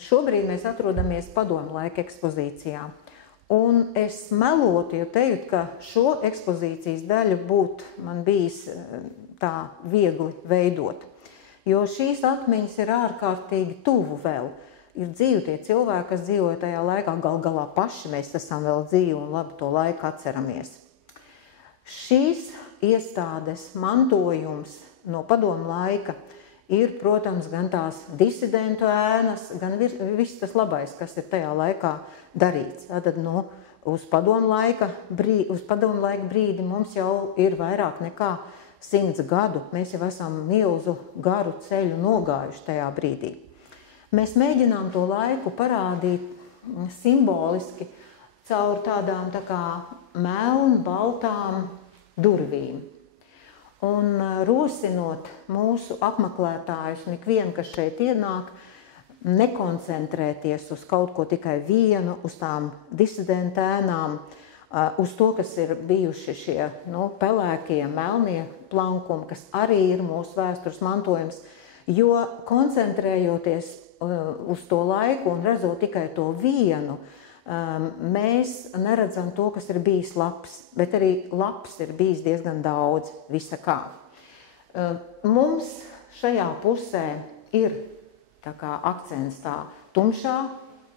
Šobrīd mēs atrodamies padomu laika ekspozīcijā. Un es melotu, ja teiktu, ka šo ekspozīcijas daļu būtu man bijis tā viegli veidot. Jo šīs atmiņas ir ārkārtīgi tuvu vēl. Ir dzīvi tie cilvēki, kas dzīvoja tajā laikā, gal galā paši mēs esam vēl dzīvi un labi to laiku atceramies. Šīs iestādes mantojums no padomu laika ir, protams, gan tās disidentu ēnas, gan viss tas labais, kas ir tajā laikā darīts. Tad uz padomu laika brīdi mums jau ir vairāk nekā 100 gadu. Mēs jau esam milzu garu ceļu nogājuši tajā brīdī. Mēs mēģinām to laiku parādīt simboliski caur tādām tā kā melnbaltām durvīm. Un rosinot mūsu apmeklētājus un ikvienu, kas šeit ienāk, nekoncentrēties uz kaut ko tikai vienu, uz tām disidentu ēnām, uz to, kas ir bijuši šie pelēkie, melnie plankumi, kas arī ir mūsu vēstures mantojums, jo koncentrējoties uz to laiku un redzot tikai to vienu, mēs neredzam to, kas ir bijis labs, bet arī labs ir bijis diezgan daudz visa kā. Mums šajā pusē ir tā kā akcents tā tumšā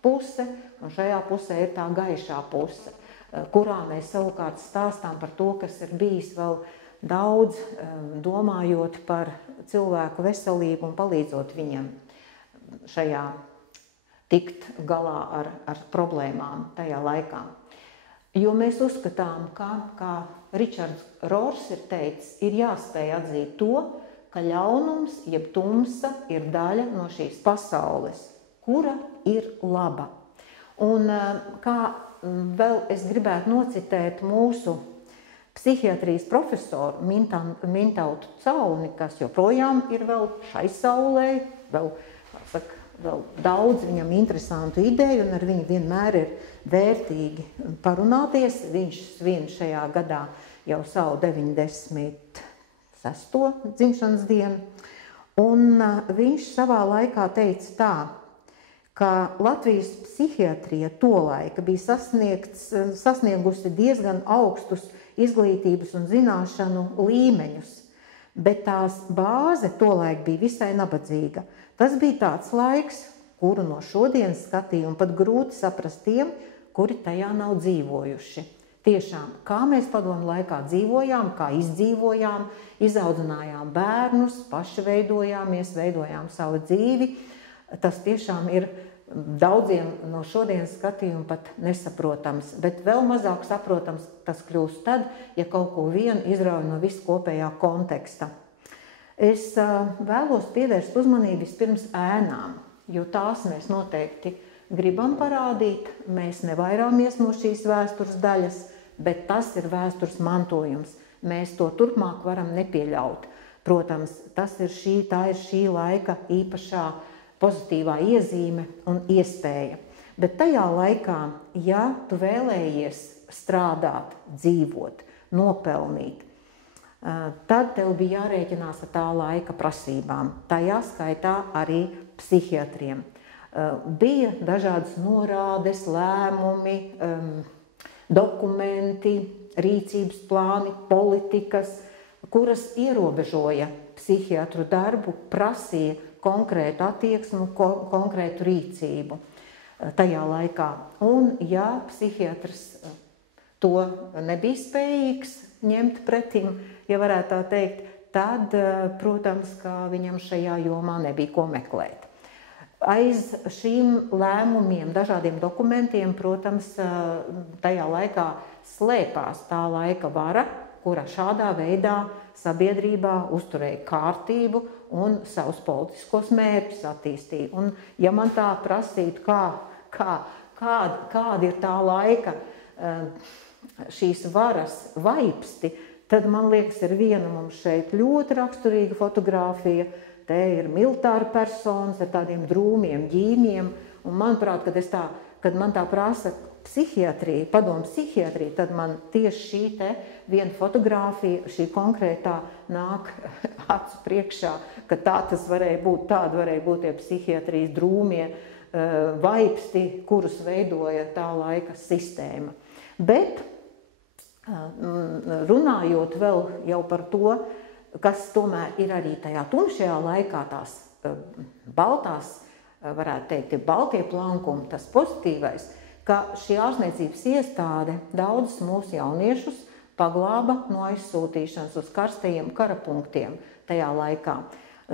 puse, un šajā pusē ir tā gaišā puse, kurā mēs savukārt stāstām par to, kas ir bijis vēl daudz, domājot par cilvēku veselību un palīdzot viņam šajā tikt galā ar problēmām tajā laikā. Jo mēs uzskatām, kā Ričards Rors ir teicis, ir jāspēj atzīt to, ka ļaunums, jeb tumsa, ir daļa no šīs pasaules, kura ir laba. Un kā vēl es gribētu nocitēt mūsu psihiatrijas profesoru Mintautu Cauni, kas joprojām ir vēl šai saulē, vēl daudz viņam interesantu ideju, un ar viņu vienmēr ir vērtīgi parunāties. Viņš svin šajā gadā jau savu 96. dzimšanas dienu, un viņš savā laikā teica tā, ka Latvijas psihiatrija tolaika bija sasniegusi diezgan augstus izglītības un zināšanu līmeņus, bet tās bāze tolaik bija visai nabadzīga. Tas bija tāds laiks, kuru no šodienas skatījuma pat grūti saprast tiem, kuri tajā nav dzīvojuši. Tiešām, kā mēs padomu laikā dzīvojām, kā izdzīvojām, izaudzinājām bērnus, paši veidojām savu dzīvi, tas tiešām ir daudziem no šodienas skatījuma pat nesaprotams, bet vēl mazāk saprotams tas kļūst tad, ja kaut ko vienu izrauj no viskopējā konteksta. Es vēlos pievērst uzmanību vispirms ēnām, jo tās mēs noteikti gribam parādīt. Mēs nevairāmies no šīs vēstures daļas, bet tas ir vēstures mantojums. Mēs to turpmāk varam nepieļaut. Protams, tā ir šī laika īpašā pozitīvā iezīme un iespēja. Bet tajā laikā, ja tu vēlējies strādāt, dzīvot, nopelnīt, tad tev bija jārēķinās ar tā laika prasībām, tajā skaitā arī psihiatriem. Bija dažādas norādes, lēmumi, dokumenti, rīcības plāni, politikas, kuras ierobežoja psihiatru darbu, prasīja konkrētu attieksmi, konkrētu rīcību tajā laikā. Un ja psihiatrs to nebija spējīgs ņemt pretim, ja varētu tā teikt, tad, protams, ka viņam šajā jomā nebija ko meklēt. Aiz šīm lēmumiem, dažādiem dokumentiem, protams, tajā laikā slēpās tā laika vara, kura šādā veidā sabiedrībā uzturēja kārtību un savus politiskos mērķus attīstīja. Un, ja man tā prasītu, kāda ir tā laika šīs varas vaipsti, tad, man liekas, ir viena mums šeit ļoti raksturīga fotogrāfija. Te ir militāra personas ar tādiem drūmiem ģīmiem. Un, manuprāt, kad man tā prasa psihiatrija, padomu psihiatrija, tad man tieši šī te viena fotogrāfija, šī konkrētā nāk acu priekšā, ka tā tas varēja būt, tāda varēja būt tie psihiatrijas drūmie vaipsti, kurus veidoja tā laika sistēma. Bet runājot vēl jau par to, kas tomēr ir arī tajā tumšajā laikā, tās baltās, varētu teikt, baltie plankumi, tas pozitīvais, ka šī ārstniecības iestāde daudzus mūsu jauniešus paglāba no aizsūtīšanas uz karstajiem karapunktiem tajā laikā,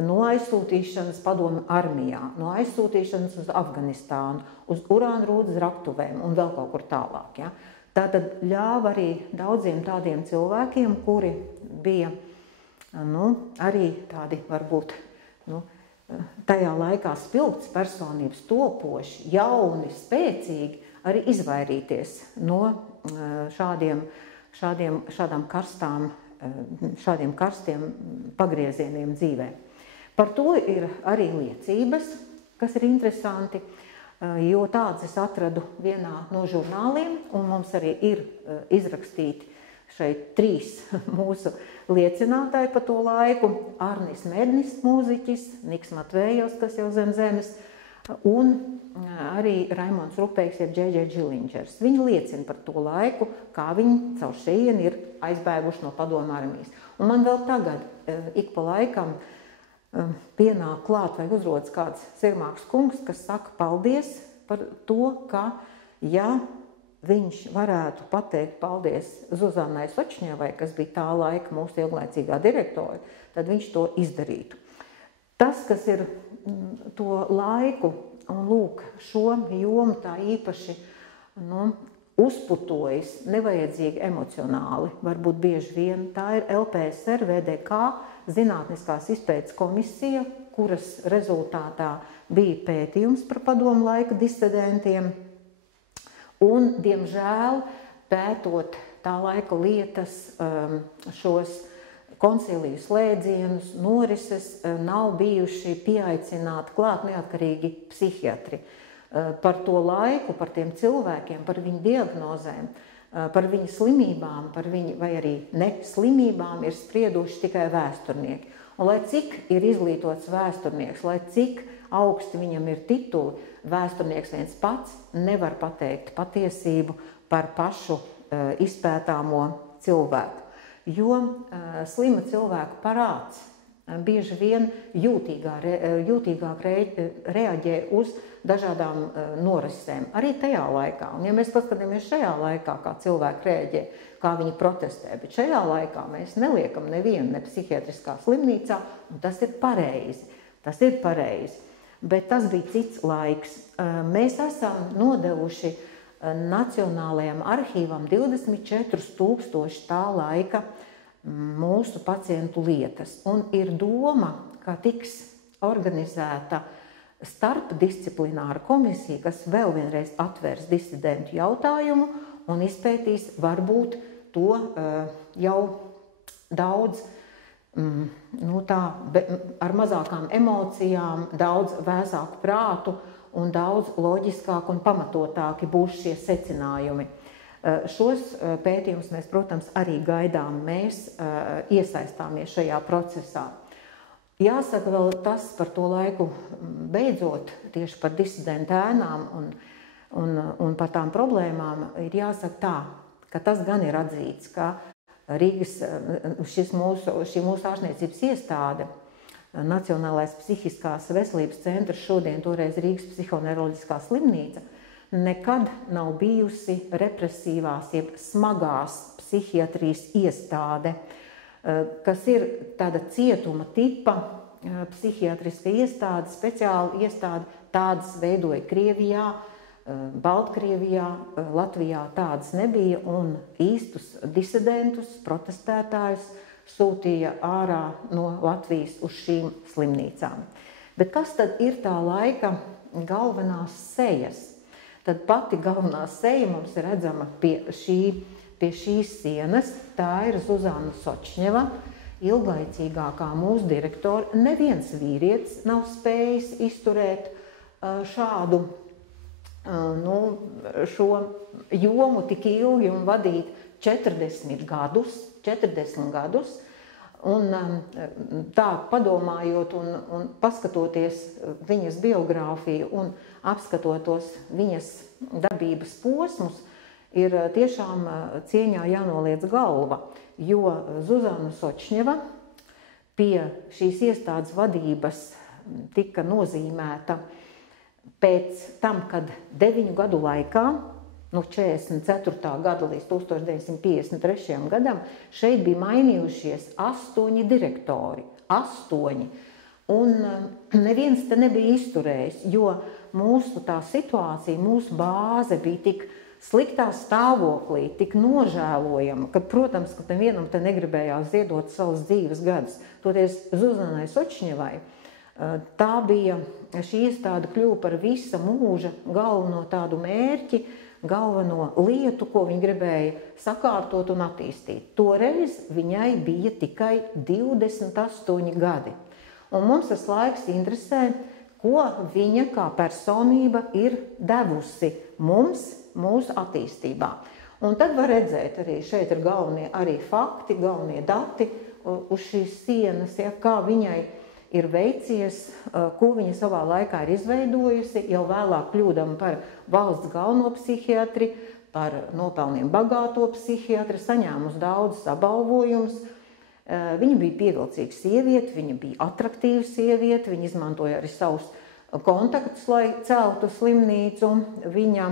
no aizsūtīšanas padomju armijā, no aizsūtīšanas uz Afganistānu, uz urānrūdas raktuvēm un vēl kaut kur tālāk. Ja? Tātad ļāva arī daudziem tādiem cilvēkiem, kuri bija arī tādi varbūt tajā laikā spilgts personības, topoši, jauni, spēcīgi, arī izvairīties no šādām karstiem pagriezieniem dzīvē. Par to ir arī liecības, kas ir interesanti, jo tādas es atradu vienā no žurnāliem, un mums arī ir izrakstīti šeit 3 mūsu liecinātāji pa to laiku. Arnis Mednis, mūziķis, Niks Matvējos, kas jau zem zemes, un arī Raimons Rupeiks, jeb J.J. Džilindžers. Viņi liecina par to laiku, kā viņi caur šejieni ir aizbēguši no padomju armijas. Un man vēl tagad ik pa laikam pienāk klāt vai uzrodas kāds sirmāks kungs, kas saka paldies par to, ka, ja viņš varētu pateikt paldies Zuzannai Sočņevai, kas bija tā laika mūsu ilglaicīgā direktore, tad viņš to izdarītu. Tas, kas ir to laiku un lūk, šo jomu tā īpaši uzputojis, nevajadzīgi emocionāli, varbūt bieži vien, tā ir LPSR VDK Zinātniskās izpētes komisija, kuras rezultātā bija pētījums par padomu laika disidentiem. Un, diemžēl, pētot tā laika lietas, šos konciliju slēdzienus, norises, nav bijuši pieaicināti klāt neatkarīgi psihiatri. Par to laiku, par tiem cilvēkiem, par viņu diagnozēm, par viņu slimībām, par viņu vai arī neslimībām ir sprieduši tikai vēsturnieki. Un lai cik ir izglītots vēsturnieks, lai cik augsti viņam ir tituli, vēsturnieks viens pats nevar pateikt patiesību par pašu izpētāmo cilvēku. Jo slima cilvēku parāds bieži vien jūtīgāk reaģē uz dažādām norisēm, arī tajā laikā. Un ja mēs paskatāmies šajā laikā, kā cilvēki reaģē, kā viņi protestē, bet šajā laikā mēs neliekam nevienu ne psihiatriskā slimnīcā, un tas ir pareizi. Tas ir pareizi. Bet tas bija cits laiks. Mēs esam nodevuši Nacionālajam arhīvam 24,000 tā laika mūsu pacientu lietas. Un ir doma, ka tiks organizēta starpdisciplināra komisija, kas vēl vienreiz atvērs disidentu jautājumu un izpētīs varbūt to jau daudz ar mazākām emocijām, daudz vēsāku prātu un daudz loģiskāk un pamatotāki būs šie secinājumi. Šos pētījumus mēs, protams, arī gaidām, mēs iesaistāmies šajā procesā. Jāsaka vēl tas par to laiku, beidzot, tieši par disidentu ēnām un par tām problēmām, ir jāsaka tā, ka tas gan ir atzīts, ka Rīgas, šī mūsu ārstniecības iestāde, Nacionālais psihiskās veselības centrs, šodien toreiz Rīgas psihoneiroloģiskā slimnīca, nekad nav bijusi represīvās, jeb smagās psihiatrijas iestāde, kas ir tāda cietuma tipa psihiatriska iestāde, speciāla iestāde, tādas veidoja Krievijā, Baltkrievijā, Latvijā tādas nebija, un īstus disidentus, protestētājus sūtīja ārā no Latvijas uz šīm slimnīcām. Bet kas tad ir tā laika galvenās sejas? Tad pati galvenā seja mums ir redzama pie šīs sienas. Tā ir Zuzana Sočņeva, ilglaicīgākā mūsu direktora. Neviens vīrietis nav spējis izturēt šādu šo jomu tik ilgi un vadīt 40 gadus. Un tā padomājot un paskatoties viņas biogrāfiju un apskatotos viņas darbības posmus, ir tiešām cieņā jānoliec galva, jo Zuzana Sočņeva pie šīs iestādes vadības tika nozīmēta pēc tam, kad 9 gadu laikā, no 44. gada līdz 1953. gadam, šeit bija mainījušies 8 direktori. 8. Un neviens te nebija izturējis, jo mūsu tā situācija, mūsu bāze bija tik sliktā stāvoklī, tik nožēlojama, ka, protams, ka nevienam te negribējās ziedot savus dzīves gadus. Toties Zuzanai Sočņevai tā bija, šī iestāde kļuva par visa mūža galveno tādu mērķi, galveno lietu, ko viņa gribēja sakārtot un attīstīt. Toreiz viņai bija tikai 28 gadi. Un mums tas laiks interesē, ko viņa kā personība ir devusi mums, mūsu attīstībā. Un tad var redzēt, arī šeit ir galvenie arī fakti, galvenie dati uz šīs sienas, ja, kā viņai ir veicies, ko viņa savā laikā ir izveidojusi, jau vēlāk kļūdama par valsts galveno psihiatri, par nopelniem bagāto psihiatri, saņēmusi daudzus apbalvojumus. Viņa bija pievilcīga sieviete, viņa bija atraktīva sieviete, viņa izmantoja arī savus kontaktus, lai celtu slimnīcu. Viņa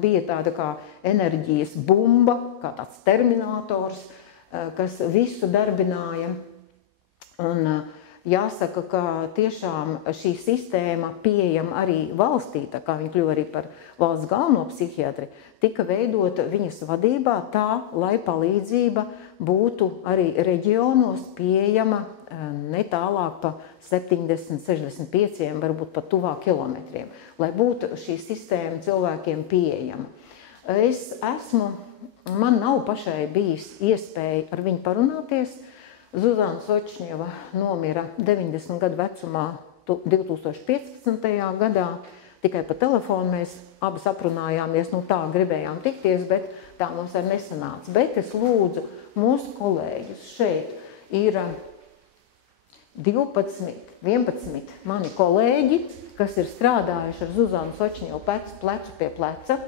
bija tāda kā enerģijas bumba, kā tāds terminators, kas visu darbināja. Un jāsaka, ka tiešām šī sistēma pieejama arī valstī, tā kā viņa kļuva arī par valsts galveno psihiatri, tika veidota viņas vadībā tā, lai palīdzība būtu arī reģionos pieejama ne tālāk pa 70, 65, varbūt pat tuvāk kilometriem, lai būtu šī sistēma cilvēkiem pieejama. Man nav pašai bijis iespēja ar viņu parunāties. Zuzana Sočņeva nomira 90 gadu vecumā 2015. gadā. Tikai pa telefonu mēs abas aprunājāmies, tā gribējām tikties, bet tā mums arī nesanāca. Bet es lūdzu mūsu kolēģus, šeit ir 12, 11 mani kolēģi, kas ir strādājuši ar Zuzanu Sočņevu plecu pie pleca,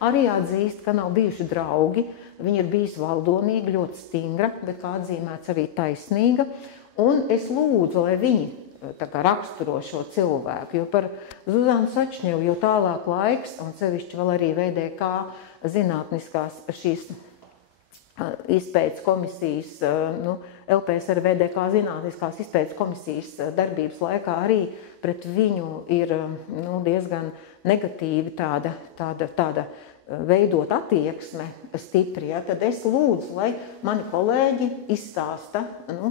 arī atzīst, ka nav bijuši draugi. Viņa ir bijusi valdonīga, ļoti stingra, bet kā atzīmēts arī taisnīga. Un es lūdzu, lai viņi raksturo šo cilvēku, jo par Zuzanu Sočņevu jau tālāk laiks, un sevišķi vēl arī VDK zinātniskās šīs izpētes komisijas, LPSR VDK zinātniskās izpētes komisijas darbības laikā arī pret viņu ir diezgan negatīvi tāda veidot attieksme stipri, ja, tad es lūdzu, lai mani kolēģi izstāsta,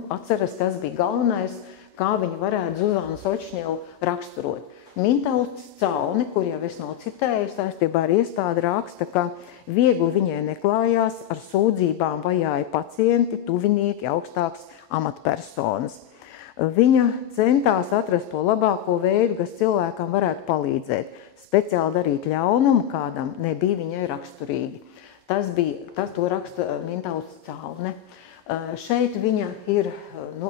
atceras, kas bija galvenais, kā viņi varētu Zuzanu Sočņevu raksturot. Mintauts Caune, kur jau es nocitēju, saistībā ar iestādi raksta, ka viegli viņai neklājās, ar sūdzībām vajāja pacienti, tuvinieki, augstāks amatpersonas. Viņa centās atrast to labāko veidu, kas cilvēkam varētu palīdzēt. Speciāli darīt ļaunumu kādam nebija viņai raksturīgi. To raksta Mintauts Caune. Šeit viņa ir,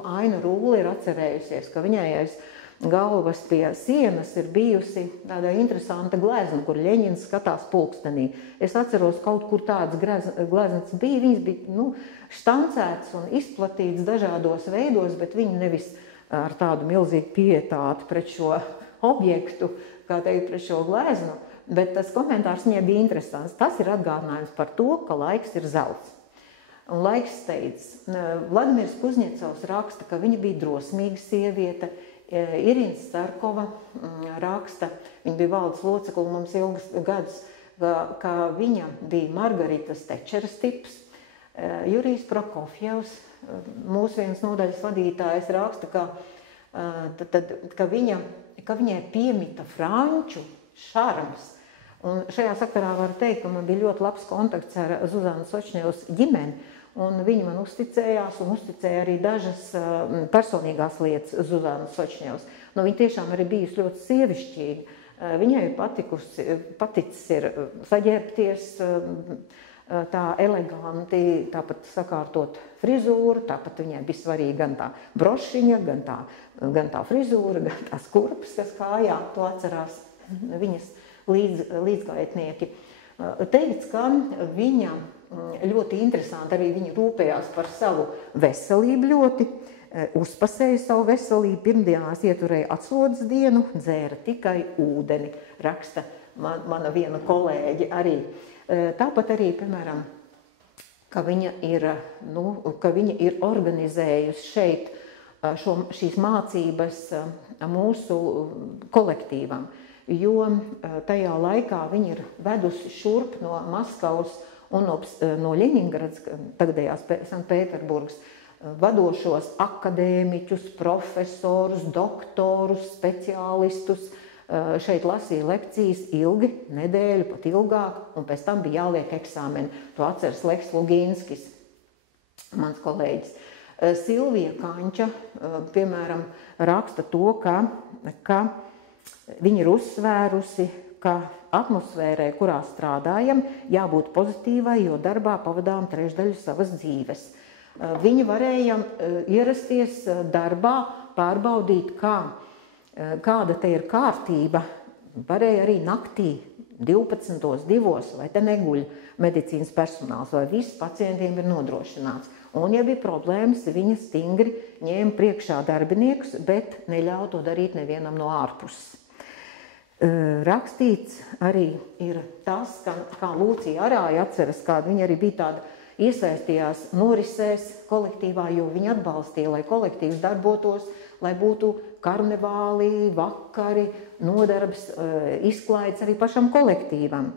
Aina Rūle ir atcerējusies, ka viņai aiz galvas pie sienas ir bijusi tāda interesanta glezna, kur Ļeņins skatās pulkstenī. Es atceros, kaut kur tāds gleznas bija, viņas bija štancēts un izplatīts dažādos veidos, bet viņi nevis ar tādu milzīgu pietāti pret šo objektu, kā teikt, pret šo gleznu, bet tas komentārs viņai bija interesants. Tas ir atgādinājums par to, ka laiks ir zelts. Un laiks steidz. Vladimirs Kuzņecovs raksta, ka viņa bija drosmīga sieviete. Irina Starkova raksta, viņa bija valdes locekle mums ilgus gadus, ka viņa bija Margaritas Tečeras tips. Jurijs Prokofjevs, mūsu viens nodaļas vadītājs, raksta, ka viņai piemita franču šarms. Un šajā sakarā var teikt, ka man bija ļoti labs kontakts ar Zuzanu Sočņevas ģimeni, un viņi man uzticējās un uzticēja arī dažas personīgās lietas Zuzanas Sočņevas. Viņa tiešām arī bijusi ļoti sievišķīga. Viņai paticis ir saģērbties tā eleganti, tāpat sakārtot frizūru, tāpat viņai bija svarīga gan tā brošiņa, gan tā frizūra, gan tās kurpes, kas kājā, to atcerās viņas līdzgaitnieki. Teikts, ka viņa ļoti interesanti, arī viņa rūpējās par savu veselību ļoti, uzpasēja savu veselību, pirmdienās ieturēja atslodzes dienu, dzēra tikai ūdeni, raksta mana viena kolēģi arī. Tāpat arī, piemēram, ka viņa ir organizējusi šeit šīs mācības mūsu kolektīvam, jo tajā laikā viņa ir vedusi šurp no Maskavas un no Ļeņingrads, tagadējās Sanktpēterburgas, vadošos akadēmiķus, profesorus, doktorus, speciālistus. Šeit lasīja lekcijas ilgi, nedēļu, pat ilgāk, un pēc tam bija jāliek eksāmeni. To atceras Leks Lugīnskis, mans kolēģis. Silvija Kanča, piemēram, raksta to, ka viņa ir uzsvērusi, ka atmosfērai, kurā strādājam, jābūt pozitīvai, jo darbā pavadām trešdaļu savas dzīves. Viņi varēja ierasties darbā, pārbaudīt, kāda te ir kārtība. Varēja arī naktī 12, 2, vai te neguļ medicīnas personāls, vai viss pacientiem ir nodrošināts. Un, ja bija problēmas, viņa stingri ņēma priekšā darbiniekus, bet neļauj to darīt nevienam no ārpuses. Rakstīts arī ir tas, kā Lūcija Arāja atceras, kāda viņa arī bija tāda iesaistījās norisēs kolektīvā, jo viņi atbalstīja, lai kolektīvs darbotos, lai būtu karnevāli, vakari, nodarbs, izklaids arī pašam kolektīvam.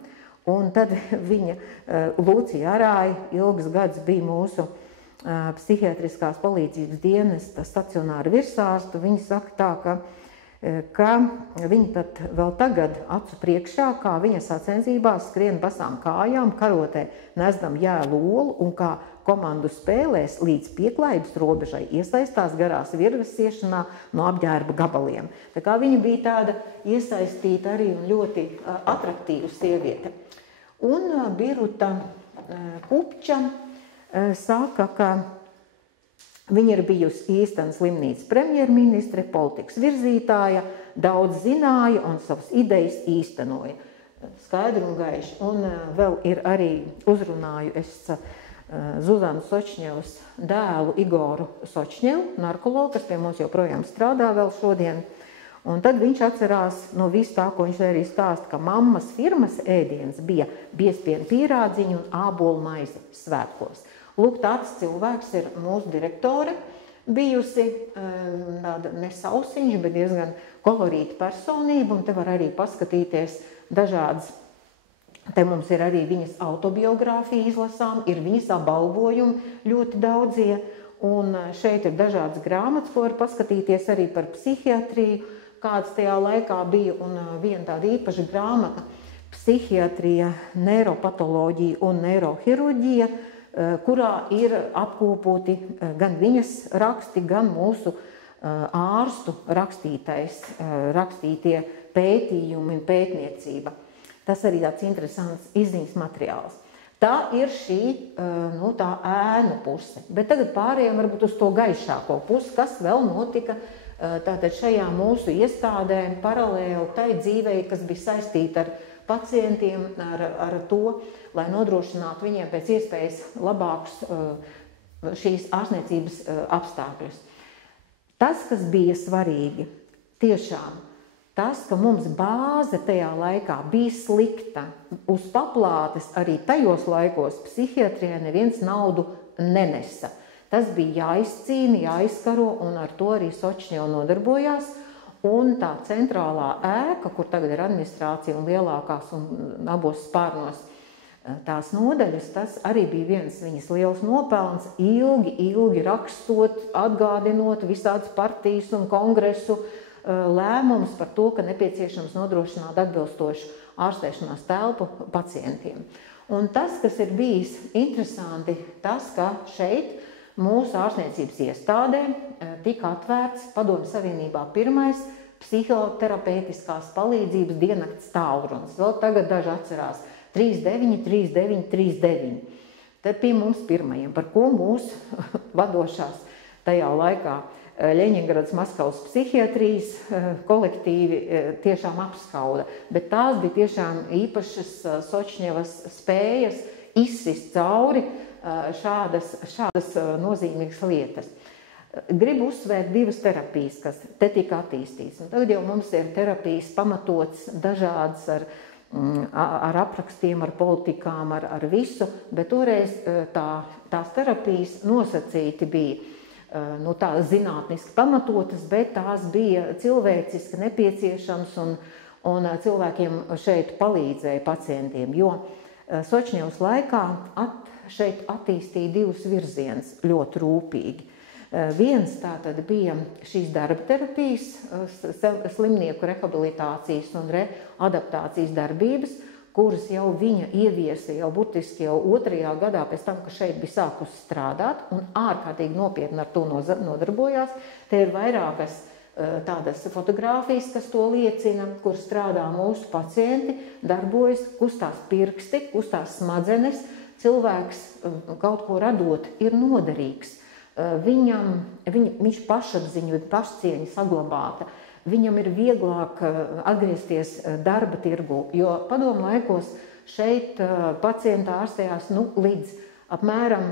Un tad viņa, Lūcija Arāja, ilgas gadus bija mūsu psihiatriskās palīdzības dienesta stacionāra virsārstu. Viņa saka tā, ka viņa tad vēl tagad acu priekšā, kā viņa sacensībās skrien basām kājām, karotē nesdam jēlu olu un kā komandu spēlēs līdz pieklājības robežai iesaistās garās virves siešanā no apģērba gabaliem. Tā kā viņa bija tāda iesaistīta arī un ļoti atraktīva sieviete. Un Biruta Kupča saka, ka viņa ir bijusi Īstenas slimnīcas premjerministre, politikas virzītāja, daudz zināja un savas idejas īstenoja. Skaidri un gaiši. Un vēl ir arī uzrunāju es Zuzanu Sočņevas dēlu Igoru Sočņevu, narkologu, kas pie mums joprojām strādā vēl šodien. Un tad viņš atcerās no visu tā, ko viņš arī stāsta, ka mammas firmas ēdiens bija biezpienu pīrādziņu un ābolu maize svētkos. Lūk, tāds cilvēks ir mūsu direktore, bijusi tāda nesausiņš, bet diezgan kolorīta personība, un te var arī paskatīties dažādas. Te mums ir arī viņas autobiogrāfija izlasām, ir viņas apbalvojumi ļoti daudzie, un šeit ir dažādas grāmatas, ko var paskatīties arī par psihiatriju, kāds tajā laikā bija, un viena tāda īpaša grāmata – Psihiatrija, neiropatoloģija un neirohirurģija, kurā ir apkopoti gan viņas raksti, gan mūsu ārstu rakstītie pētījumi un pētniecība. Tas arī tāds interesants izziņas materiāls. Tā ir šī tā ēnu puse. Bet tagad pārējām varbūt uz to gaišāko pusi, kas vēl notika tātad šajā mūsu iestādē paralēli tai dzīvei, kas bija saistīta ar pacientiem, ar to, lai nodrošinātu viņiem pēc iespējas labākus šīs ārstniecības apstākļus. Tas, kas bija svarīgi, tiešām tas, ka mums bāze tajā laikā bija slikta, uz paplātes arī tajos laikos psihiatrijai neviens naudu nenesa. Tas bija jāizcīna, jāizkaro, un ar to arī Sočņeva nodarbojās. Un tā centrālā ēka, kur tagad ir administrācija un lielākās un abos spārnos tās nodaļas, tas arī bija viens viņas liels nopelns, ilgi rakstot, atgādinot visādas partijas un kongresu lēmumus par to, ka nepieciešams nodrošināt atbilstošu ārstēšanās telpu pacientiem. Un tas, kas ir bijis interesanti, tas, ka šeit mūsu ārstniecības iestādē tika atvērts Padomju Savienībā pirmais psihoterapeitiskās palīdzības diennakts tālrunis. Vēl tagad daži atcerās. 39, 39, 39. Tad pie mums pirmajiem, par ko mūsu vadošās tajā laikā Ļeņingradas Maskavas psihiatrijas kolektīvi tiešām apskauda. Bet tās bija tiešām īpašas Sočņevas spējas izsist cauri šādas nozīmīgas lietas. Gribu uzsvērt divas terapijas, kas te tika attīstītas. Un tagad jau mums ir terapijas pamatots dažādas ar aprakstiem, ar politikām, ar visu, bet toreiz tās terapijas nosacīti bija tā zinātniski pamatotas, bet tās bija cilvēciski nepieciešams un cilvēkiem šeit palīdzēja pacientiem, jo Sočņevas laikā šeit attīstīja divus virzienus ļoti rūpīgi. Viens tātad bija šīs darba terapijas, slimnieku rehabilitācijas un readaptācijas darbības, kuras jau viņa ieviesa jau burtiski jau 2. gadā pēc tam, ka šeit bija sākusi strādāt un ārkārtīgi nopietni ar to nodarbojās. Te ir vairākas tādas fotogrāfijas, kas to liecina, kur strādā mūsu pacienti, darbojas, kustās pirksti, kustās smadzenes, cilvēks kaut ko radot ir noderīgs. Viņš pašapziņu, pašcieņa saglabāta. Viņam ir vieglāk atgriezties darba tirgu, jo padomu laikos šeit pacienti ārstējās līdz apmēram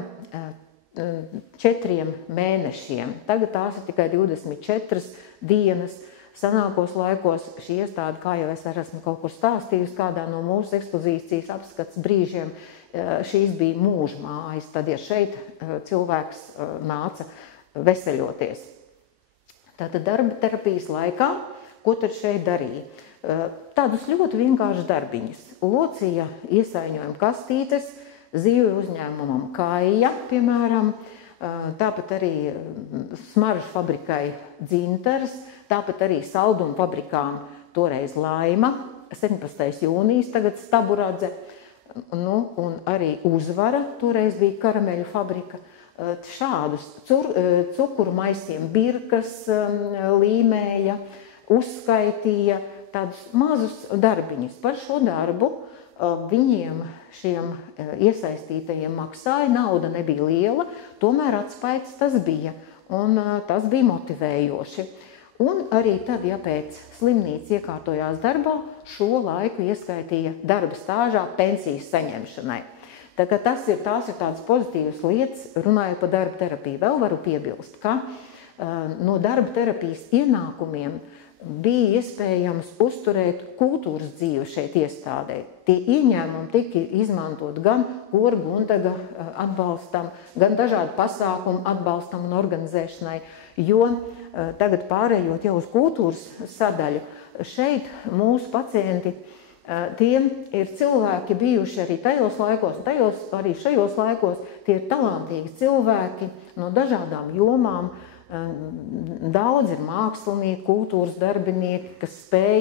4 mēnešiem. Tagad tās ir tikai 24 dienas. Senākos laikos šī iestāde, kā jau es esmu kaut kur stāstījusi, kādā no mūsu ekspozīcijas apskats brīžiem, šīs bija mūža mājas, tad, ja šeit cilvēks nāca veseļoties. Tātad darba terapijas laikā, ko tad šeit darīja? Tādus ļoti vienkāršus darbiņus. Locīja iesaiņojuma kastītes, zivju uzņēmumam Kaija, piemēram, tāpat arī smaržu fabrikai Dzintars, tāpat arī saldumu fabrikām toreiz Laima, 17. jūnijas, tagad Staburadze, un arī Uzvara, toreiz bija karameļu fabrika. Šādus cukuru maisiem Birkas līmēja, uzskaitīja tādus mazus darbiņus. Par šo darbu viņiem, šiem iesaistītajiem maksāja, nauda nebija liela, tomēr atspaids tas bija, un tas bija motivējoši. Un arī tad, ja pēc slimnīcas iekārtojās darbā, šo laiku ieskaitīja darba stāžā pensijas saņemšanai. Tā kā tās ir tādas pozitīvas lietas, runājot par darba terapiju. Vēl varu piebilst, ka no darba terapijas ienākumiem bija iespējams uzturēt kultūras dzīvi šeit iestādē. Tie ieņēmumi tika izmantot gan kora guntaga atbalstam, gan dažādu pasākumu atbalstam un organizēšanai, jo tagad pārējot jau uz kultūras sadaļu, šeit mūsu pacienti, tiem ir cilvēki bijuši arī tajos laikos, un arī šajos laikos, tie ir talantīgi cilvēki no dažādām jomām. Daudz ir mākslinieki, kultūras darbinieki, kas spēj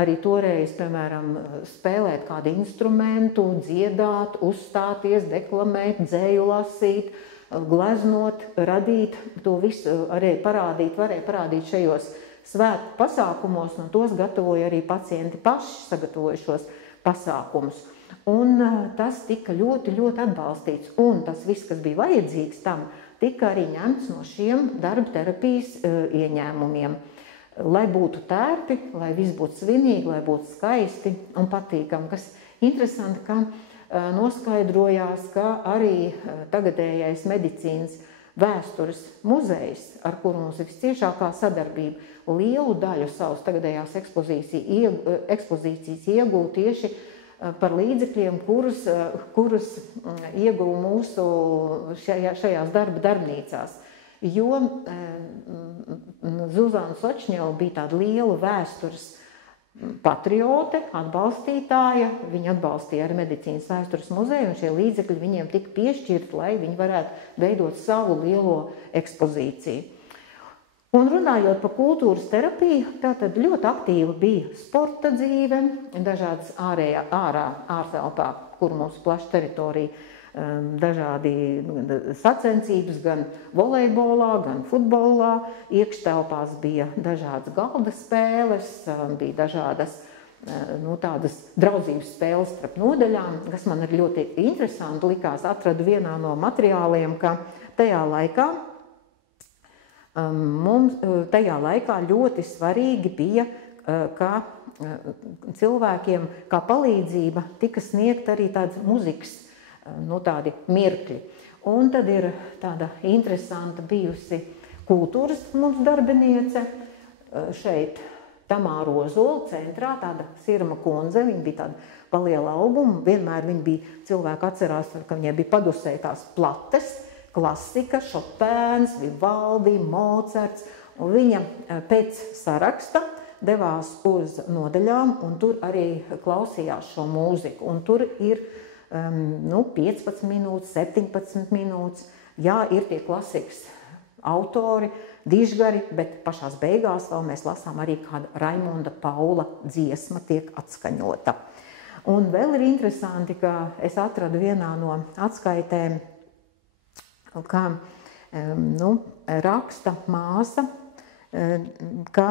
arī toreiz, piemēram, spēlēt kādu instrumentu, dziedāt, uzstāties, deklamēt, dzēju lasīt, gleznot, radīt, to visu varēja parādīt šajos svētku pasākumos, un tos gatavoja arī pacienti paši, sagatavoja šos pasākumus. Un tas tika ļoti, ļoti atbalstīts, un tas viss, kas bija vajadzīgs tam, tika arī ņemts no šiem darba terapijas ieņēmumiem. Lai būtu tērpi, lai viss būtu svinīgi, lai būtu skaisti un patīkami. Kas interesanti, ka noskaidrojās, ka arī tagadējais medicīnas vēstures muzejs, ar kuru mums ir visciešākā sadarbība, lielu daļu savas tagadējās ekspozīcijas iegūta tieši par līdzekļiem, kurus ieguva mūsu šajās darba darbnīcās. Jo Zuzana Sočņeva bija tāda liela vēstures patriote, atbalstītāja. Viņa atbalstīja arī medicīnas vēstures muzeju, un šie līdzekļi viņiem tika piešķirti, lai viņi varētu veidot savu lielo ekspozīciju. Un runājot par kultūras terapiju, tātad ļoti aktīva bija sporta dzīve, dažādas ārtelpā, kur mums plaša teritorija, dažādi sacensības, gan volejbolā, gan futbolā. Iekštelpās bija dažādas galda spēles, bija dažādas tādas draudzības spēles starp nodaļām, kas man ir ļoti interesanti likās. Atradu vienā no materiāliem, ka tajā laikā ļoti svarīgi bija, ka cilvēkiem kā palīdzība tika sniegt arī tādas muzikas, tādi mirkļi. Un tad ir tāda interesanta bijusi kultūras mums darbiniece šeit Tamāra Ozola centrā, tāda Sirma kundze, viņa bija tāda paliela auguma, vienmēr viņa bija, cilvēki atcerās, ka viņai bija padusētās plates, klasika, Šopēns, Vivaldi, Mocarts, un viņa pēc saraksta devās uz nodaļām, un tur arī klausījās šo mūziku, un tur ir 15 minūtes, 17 minūtes, jā, ir tie klasikas autori, dižgari, bet pašās beigās vēl mēs lasām arī kāda Raimonda Paula dziesma tiek atskaņota. Un vēl ir interesanti, ka es atradu vienā no atskaitēm, ka raksta māsa, ka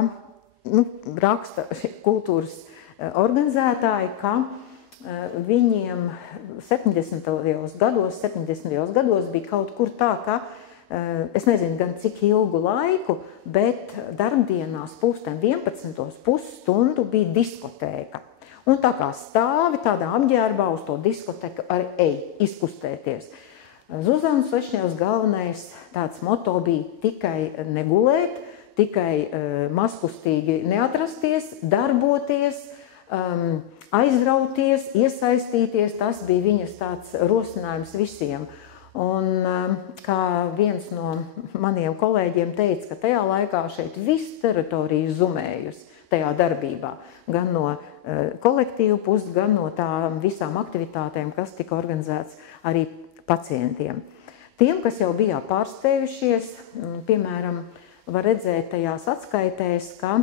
raksta kultūras organizētāji, ka viņiem 70. gados bija kaut kur tā, ka es nezinu gan cik ilgu laiku, bet darbdienās 11. pusstundu bija diskotēka. Un tā kā stāvi tādā apģērbā uz to diskoteku arī izkustēties. Zuzanas Sočņevas galvenais tāds moto bija tikai negulēt, tikai mazkustīgi neatrasties, darboties, aizrauties, iesaistīties. Tas bija viņas tāds rosinājums visiem. Un kā viens no maniem kolēģiem teica, ka tajā laikā šeit viss teritorija zumējusi tajā darbībā. Gan no kolektīvu puses, gan no tām visām aktivitātēm, kas tika organizēts arī pacientiem. Tiem, kas jau bija pārsteigušies, piemēram, var redzēt tajās atskaitēs, ka,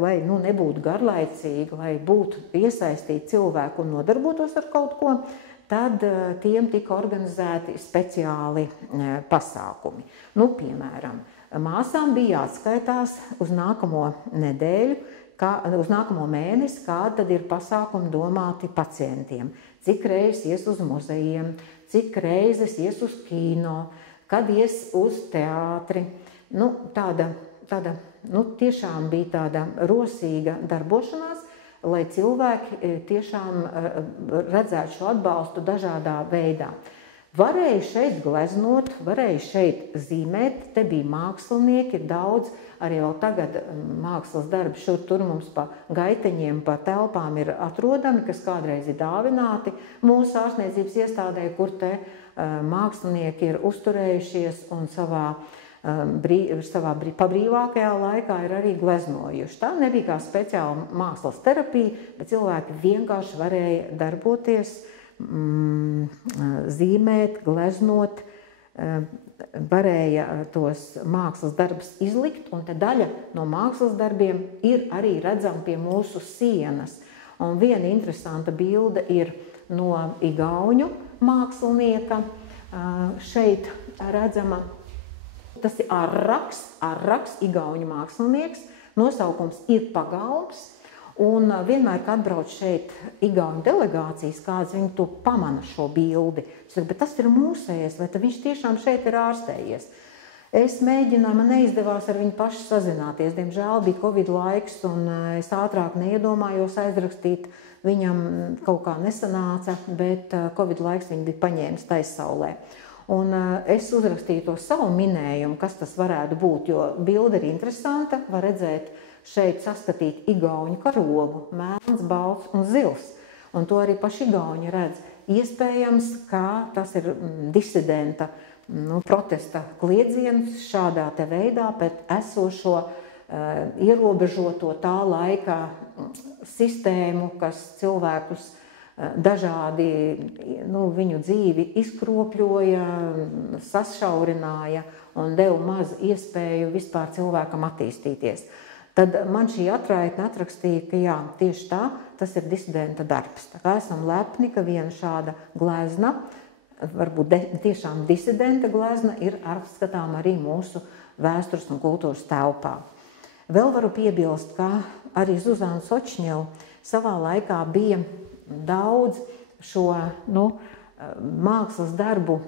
lai nebūtu garlaicīgi, lai būtu iesaistīti cilvēki un nodarbotos ar kaut ko, tad tiem tika organizēti speciāli pasākumi. Piemēram, māsām bija jāatskaitās uz nākamo nedēļu, uz nākamo mēnesi, kāda tad ir pasākumi domāti pacientiem. Cik reizes ies uz muzejiem, cik reizes ies uz kino, kad ies uz teātri. Tiešām bija tāda rosīga darbošanās, lai cilvēki tiešām redzētu šo atbalstu dažādā veidā. Varēja šeit gleznot, varēja šeit zīmēt, te bija mākslinieki, ir daudz, arī vēl tagad mākslas darbi šur tur mums pa gaiteņiem, pa telpām ir atrodami, kas kādreiz ir dāvināti mūsu ārstniecības iestādē, kur te mākslinieki ir uzturējušies un savā pabrīvākajā laikā ir arī gleznojuši. Tā nebija kā speciāla mākslas terapija, bet cilvēki vienkārši varēja darboties, zīmēt, gleznot, varēja tos mākslas darbus izlikt, un te daļa no mākslas darbiem ir arī redzama pie mūsu sienas. Un viena interesanta bilde ir no igauņu mākslinieka šeit redzama. Tas ir Arraks, igauņu mākslinieks, nosaukums ir Pagalms, un vienmēr, kad atbrauc šeit igauņu delegācijas, kāds viņi to pamana šo bildi. Es saku, bet tas ir mūsējais, vai viņš tiešām šeit ir ārstējies? Es mēģināju, man neizdevās ar viņu pašu sazināties, diemžēl bija Covid laiks, un es ātrāk neiedomājos aizrakstīt, viņam kaut kā nesanāca, bet Covid laiks viņi bija paņēmis taissaulē. Un es uzrakstīju to savu minējumu, kas tas varētu būt, jo bilde ir interesanta, var redzēt šeit saskatīt igauņu karogu, melns, balts un zils. Un to arī paši igauņi redz. Iespējams, ka tas ir disidenta protesta kliedziens šādā te veidā pēc esošo ierobežoto tā laika sistēmu, kas cilvēkus dažādi viņu dzīvi izkropļoja, sašaurināja un deva maz iespēju vispār cilvēkam attīstīties. Tad man šī atraitne atrakstīja, ka jā, tieši tā, tas ir disidenta darbs. Tā kā esam lepni, ka viena šāda glezna, varbūt tiešām disidenta glezna, ir apskatām arī mūsu vēstures un kultūras telpā. Vēl varu piebilst, ka arī Zuzana Sočņeva savā laikā bija daudz šo mākslas darbu,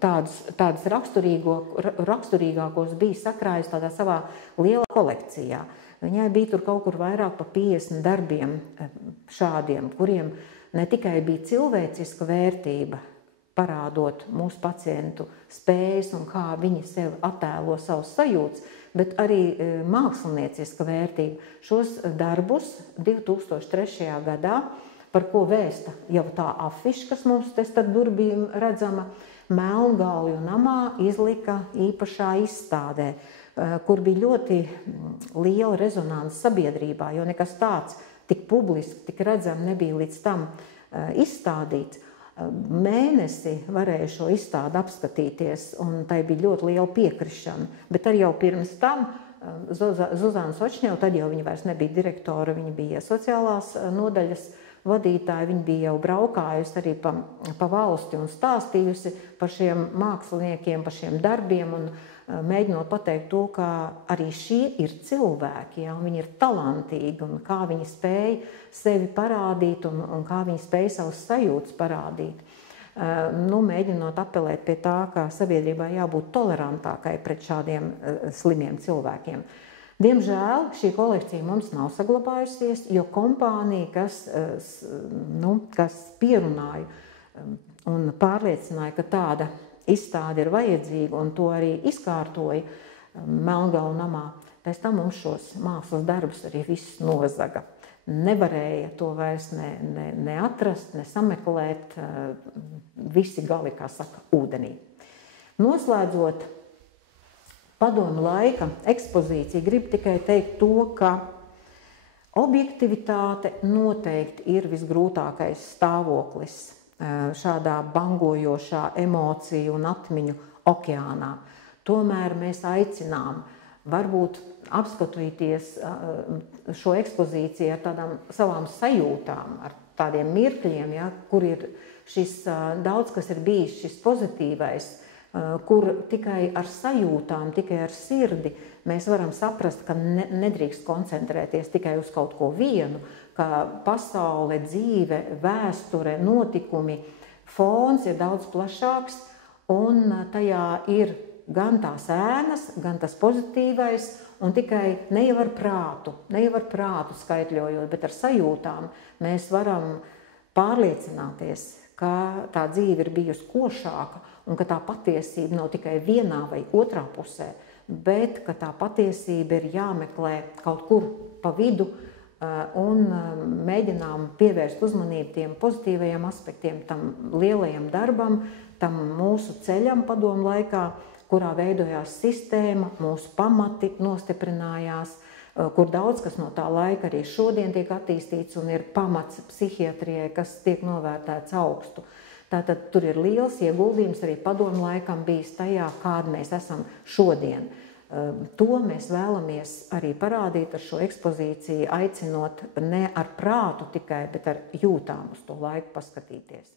tādus raksturīgākos bija sakrājusi tādā savā lielā kolekcijā. Viņai bija tur kaut kur vairāk pa 50 darbiem šādiem, kuriem ne tikai bija cilvēciska vērtība, parādot mūsu pacientu spējas un kā viņi sev attēlo savus sajūtas, bet arī mākslinieciska vērtība. Šos darbus 2003. gadā, par ko vēsta jau tā afiša, kas mums te starp durvīm redzama, Melngalvju namā izlika īpašā izstādē, kur bija ļoti liela rezonanse sabiedrībā, jo nekas tāds tik publiski, tik redzam nebija līdz tam izstādīts. Mēnesi varēja šo izstādi apskatīties, un tai bija ļoti liela piekrišana. Bet arī jau pirms tam Zuzana Sočņeva, tad jau viņa vairs nebija direktora, viņa bija sociālās nodaļas vadītāja, viņa bija jau braukājusi arī pa valsti un stāstījusi par šiem māksliniekiem, par šiem darbiem un mēģinot pateikt to, ka arī šie ir cilvēki, ja, un viņi ir talantīgi un kā viņi spēj sevi parādīt un kā viņi spēj savus sajūtas parādīt. Mēģinot apelēt pie tā, ka sabiedrībā jābūt tolerantākai pret šādiem slimiem cilvēkiem. Diemžēl šī kolekcija mums nav saglabājusies, jo kompānija, kas pierunāja un pārliecināja, ka tāda izstāde ir vajadzīga un to arī izkārtoja Melngalvu namā, pēc tam mums šos mākslas darbus arī viss nozaga. Nevarēja to vairs ne atrast, ne sameklēt, visi gali, kā saka, ūdenī. Noslēdzot padomu laika ekspozīciju, gribu tikai teikt to, ka objektivitāte noteikti ir visgrūtākais stāvoklis šādā bangojošā emociju un atmiņu okeānā. Tomēr mēs aicinām varbūt apskatīties šo ekspozīciju ar tādām savām sajūtām, ar tādiem mirkļiem, ja, kur ir šis daudz, kas ir bijis šis pozitīvais, kur tikai ar sajūtām, tikai ar sirdi mēs varam saprast, ka nedrīkst koncentrēties tikai uz kaut ko vienu, ka pasaule, dzīve, vēsture, notikumi, fons ir daudz plašāks, un tajā ir gan tās ēnas, gan tas pozitīvais, un tikai ne jau ar prātu skaitļojot, bet ar sajūtām mēs varam pārliecināties, ka tā dzīve ir bijusi košāka un ka tā patiesība nav tikai vienā vai otrā pusē, bet ka tā patiesība ir jāmeklē kaut kur pa vidu un mēģinām pievērst uzmanību tiem pozitīvajiem aspektiem, tam lielajam darbam, tam mūsu ceļam padomu laikā, kurā veidojās sistēma, mūsu pamati nostiprinājās, kur daudz kas no tā laika arī šodien tiek attīstīts un ir pamats psihiatrijai, kas tiek novērtēts augstu. Tātad tur ir liels ieguldījums arī padomu laikam bijis tajā, kāda mēs esam šodien. To mēs vēlamies arī parādīt ar šo ekspozīciju, aicinot ne ar prātu tikai, bet ar jūtām uz to laiku paskatīties.